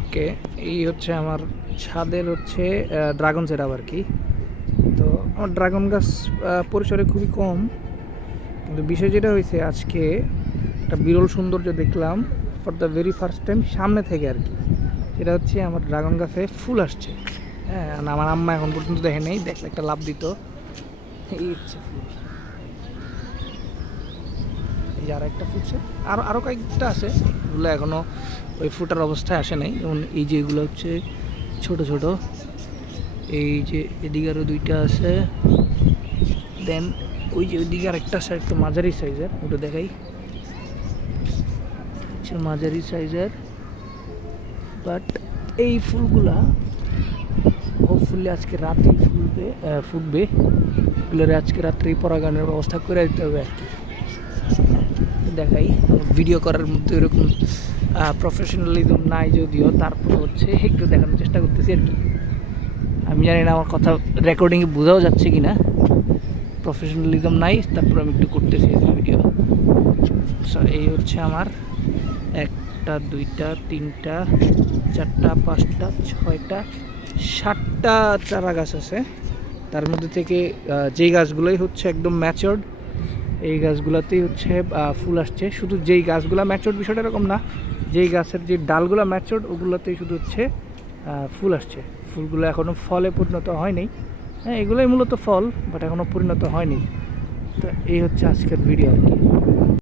ওকে, এই হচ্ছে আমার ছাদের হচ্ছে ড্রাগন সেটআপ আর কি। তো আমার ড্রাগন গাছ পরিসরে খুবই কম, কিন্তু বিষয় যেটা হয়েছে আজকে একটা বিরল সৌন্দর্য দেখলাম for the very first time সামনে থেকে আর কি। সেটা হচ্ছে আমার ড্রাগন গাছে ফুল আসছে। হ্যাঁ, আমার আম্মা এখন পর্যন্ত দেখে নেই, দেখলে একটা লাভ দিত। এই হচ্ছে ফুল, এই যে আর একটা ফুটছে, আরও কয়েকটা আছে, এগুলো এখনও ওই ফুটার অবস্থায় আসে নাই। যেমন এই যে এগুলো হচ্ছে ছোট ছোট, এই যে এদিকে আরও দুইটা আছে। দেন ওই যে ওইদিকে আরেকটা আছে একটু মাঝারি সাইজের, ওটা দেখাই, হচ্ছে মাঝারি সাইজের। বাট এই ফুলগুলা হোপফুলি আজকে রাতেই ফুটবে। এগুলোর আজকে রাত্রেই পরাগানের ব্যবস্থা করে দিতে হবে আর কি। দেখাই, ভিডিও করার মধ্যে এরকম প্রফেশনালিজম নাই যদিও, তারপর হচ্ছে একটু দেখানোর চেষ্টা করতেছি আর কি। আমি জানি না আমার কথা রেকর্ডিংয়ে বোঝাও যাচ্ছে কি না, প্রফেশনালিজম নাই, তারপর আমি একটু করতেছি ভিডিও। এই হচ্ছে আমার 1টা 2টা 3টা 4টা 5টা 6টা 7টা চারা গাছ আছে। তার মধ্যে থেকে যেই গাছগুলোই হচ্ছে একদম ম্যাচিওর্ড, এই গাছগুলোতেই হচ্ছে ফুল আসছে। শুধু যেই গাছগুলো ম্যাচিওর্ড বিষয়টা এরকম না, যেই গাছের যে ডালগুলো ম্যাচিওর্ড ওগুলোতেই শুধু হচ্ছে ফুল আসছে। ফুলগুলো এখনও ফলে পরিণত হয়নি। হ্যাঁ, এগুলোই মূলত ফল, বাট এখনও পরিণত হয়নি। তো এই হচ্ছে আজকের ভিডিও আর কি।